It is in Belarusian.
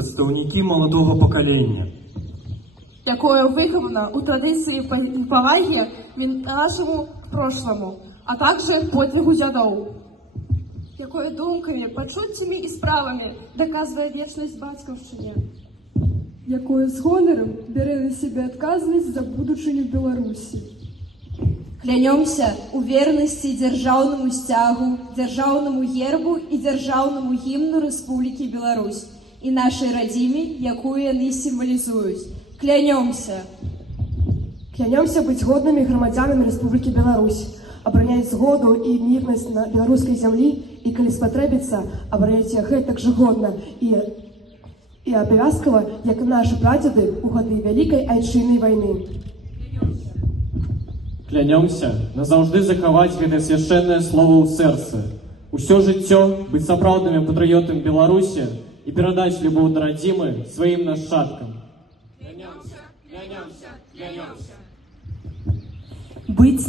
представники молодого покоління, якою вихована у традиції поваги від нашому прошлому, а також подвигу дядов, якою думками, почуттями і справами доказує вічність батьківщині, якою з гонором бере на себе відказність за будучыню Беларусі. Клянемся у верности державному стягу, державному гербу и державному гимну Республики Беларусь и нашей родиме, якую яны символизуют. Клянемся. Клянемся быць годнымі грамадзянамі Рэспублікі Беларусь, абараняць згоду і мірнасць на беларускай зямлі і, калі спатрэбіцца, абараняць яе гэтак жа годна і абавязкава, як нашы прадзеды ў гады вялікай айчыннай вайны. Клянемся назаўжды захаваць гэтае свяшчэннае слово ў сэрцы, усё жыццё быць сапраўднымі патрыётамі Беларусі і перадаць любоў да радзімы сваім нашчадкам. Клянемся, клянемся, клянемся. Быть